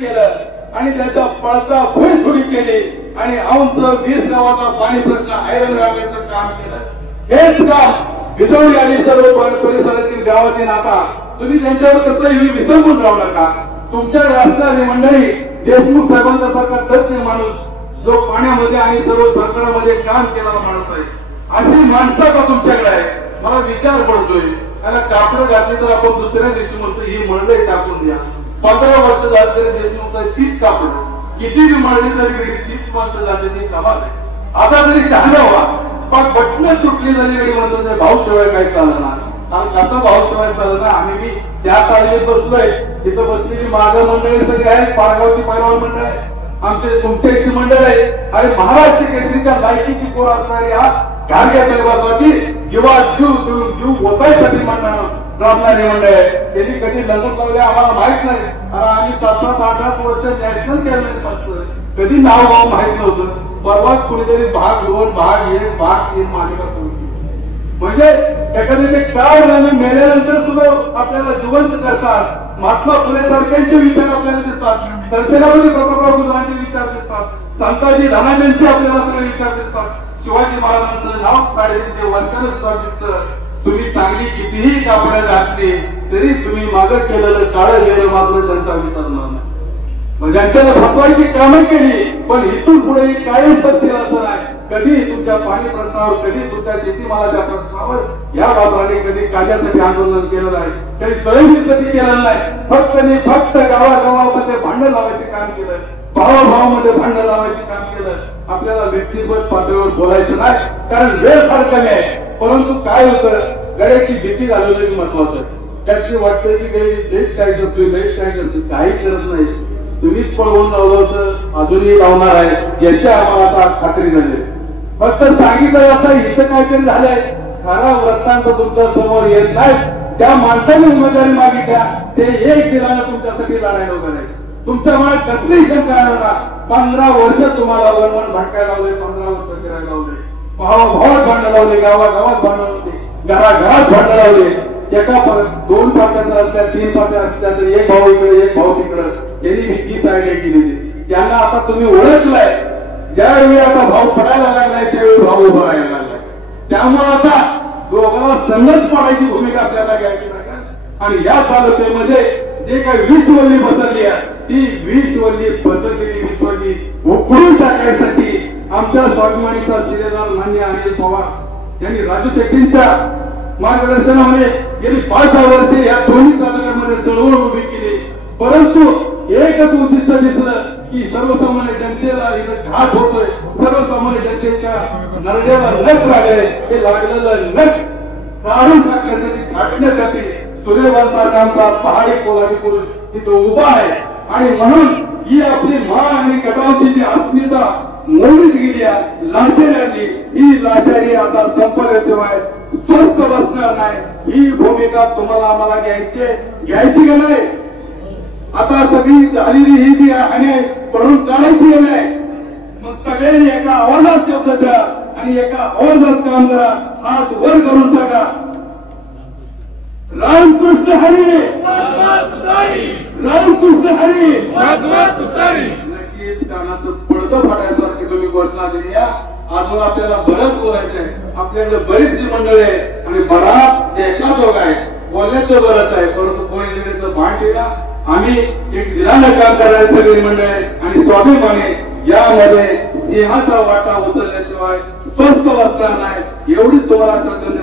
केलं आणि त्याचा पळता भुई थोडी केली आणि औंस 20 गावाचा पाणी प्रश्न आयरन घालण्याचं काम केलं. हेच काम विजवली आणि सर्व परिसरातील गावातील आता तुम्ही त्यांच्यावर कसलंही विसंबून राहू नका. तुमच्याकडे असणारी मंडळी देशमुख साहेबांचा सारखा तज्ञ माणूस जो पाण्यामध्ये आणि सर्व सरकारामध्ये काम केलेला माणूस आहे, अशी माणसं का तुमच्याकडे आहे? मला विचार पडतोय. त्याला कापड घातली तर आपण दुसऱ्या दिवशी म्हणतो ही मंडळी टाकून द्या. 15 वर्ष झाली तरी देशमुख साहेब तीच कापड, किती बी मळली तरी गेली तीच माणसं जाते. ती कमाल आहे. आता तरी शहाणा व्हा. पण बटणं तुटली झाली आणि म्हणतो भाऊ शिवाय काय चालणार. कारण कसं भाऊ शिवाय चालणार. आम्ही बी त्या तालीत बसलोय. तिथं बसलेली मागं मंडळी सगळी आहेत. पारगावची पैलवान मंडळ आहे, आमचे तुमटेची मंडळ आहे. आणि महाराष्ट्र केसरीच्या लायकीची पोर असणारी हा गाडगे साहेबांसाठी जीवात जीव होतायसाठी राबणारी मंडळ आहे. त्यांनी कधी लग्न लावले आम्हाला माहित नाही. आणि आम्ही 7-7, 8-8 वर्ष नॅशनल केलं, कधी नाव माहित नव्हतं. परवाच कुणीतरी भाग 2, भाग 1, भाग 3 मालिका सुरू केली. म्हणजे एखाद्याचे काय झालं मेल्यानंतर सुद्धा आपल्याला जिवंत करतात. महात्मा फुले सारख्यांचे विचार आपल्याला दिसतात. सरसेनापती प्रतापराव गुजरांचे विचार दिसतात. संताजी धनाजींचे आपल्याला सगळे विचार दिसतात. शिवाजी महाराजांचं नाव 350 वर्षानं सुद्धा दिसतं. तुम्ही चांगली कितीही कापडं घातली तरी तुम्ही मागं केलेलं काळं गेलं मात्र जनता विसरणार नाही. जनतेला फसवायची कामं केली पण इथून पुढे कायम बसतील असं नाही. कधी तुमच्या पाणी प्रश्नावर, कधी तुमच्या शेतीमालाच्या प्रश्नावर या बाजाराने कधी कायद्यासाठी आंदोलन केलं नाही, कधी स्वयंहितासाठी केलं नाही. फक्त गावागावामध्ये भांडण लावायचे काम केलं, भावाभावामध्ये भांडण लावायचे काम केलं. आपल्याला व्यक्तिगत पातळीवर बोलायचं नाही कारण वेळ फार कमी आहे. परंतु काय होतं, गड्याची भीती घालवणं महत्वाचं आहे. त्यासाठी वाटतं की काही लईच काय करतोय, लईच काय करतोय. काही करत नाही. तुम्हीच पळवून लावलं होतं, अजूनही लावणार आहे याची आम्हाला आता खात्री झाली. फक्त सांगितलं जातं इथं काहीतरी झालंय, खरा वृत्तांत तुमच्या समोर येत नाही. ज्या माणसाने उमेदवारी मागितल्या ते एक दिलानं तुमच्यासाठी लढायला उभं आहे. तुमच्या मनात कसलीही शंका नका. 15 वर्ष तुम्हाला वनवन भटकायला लावले, 15 वर्ष फिरायला लावले, भावाभावात भांडण लावले, गावागावात भांडण लावले, घराघरात भांडण लावले. एका 2 पाट्याचा असल्या, 3 पाट्या असल्या तर एक भाऊ इकडे एक भाऊ तिकडे. यांनी मी तीच आयडिया केलेली. यांना आता तुम्ही ओळखलाय. ज्यावेळी आता भाऊ पडायला लागलाय त्यावेळी भाऊ उभा राहायला लागलाय. त्यामुळे आता दोघांना संघच पाडायची भूमिका आपल्याला घ्यायची लागेल. आणि या तालुक्यामध्ये जे काही विषवल्ली बसरली आहे ती विषवल्ली बसरलेली विषवल्ली उकळून टाकण्यासाठी आमच्या स्वाभिमानीचा शिलेदार मान्य अनिल पवार यांनी राजू शेट्टींच्या मार्गदर्शनामध्ये गेली 5 वर्षे या दोन्ही तालुक्यामध्ये चळवळ उभी केली. परंतु एकच उद्दिष्ट दिसलं की सर्वसामान्य जनतेला इथं घात होतोय, सर्वसामान्य जनतेच्या नरड्याला नख लागले. हे लागलेलं नख काढून टाकण्यासाठी, छाटण्यासाठी सूर्यवंशाचा आमचा पहाडी कोलारी पुरुष तिथं उभा आहे. आणि म्हणून ही आपली मान आणि कटावची जी अस्मिता मोडीत गेली आहे, लाचारी आली. ही लाचारी आता संपल्याशिवाय स्वस्थ बसणार नाही. ही भूमिका तुम्हाला आम्हाला घ्यायची का नाही? आता सगळी झालेली ही जी आहे पडून काढायची का नाही? मग सगळ्यांनी एका आवाजात शब्द द्या आणि एका आवाजात काम करा. हात वर करून सांगा रामकृष्ण हरी, रामकृष्ण हरी. नक्कीच कानाचं पडतं फाटायसारखी तुम्ही घोषणा दिली. अजून आपल्याला बरंच बोलायचंय. आपल्याकडे बरीचशी मंडळी आहे आणि बराच ऐकण्याजोग आहे, बोलण्याचं बरंच आहे. परंतु कोणी भान ठेवा. आम्ही एक दिलानं काम करणारी सगळी मंडळ आहे आणि स्वाभिमानी यामध्ये सिंहाचा वाटा उचलल्याशिवाय स्वस्थ बसणार नाही. एवढीच तुम्हाला शब्द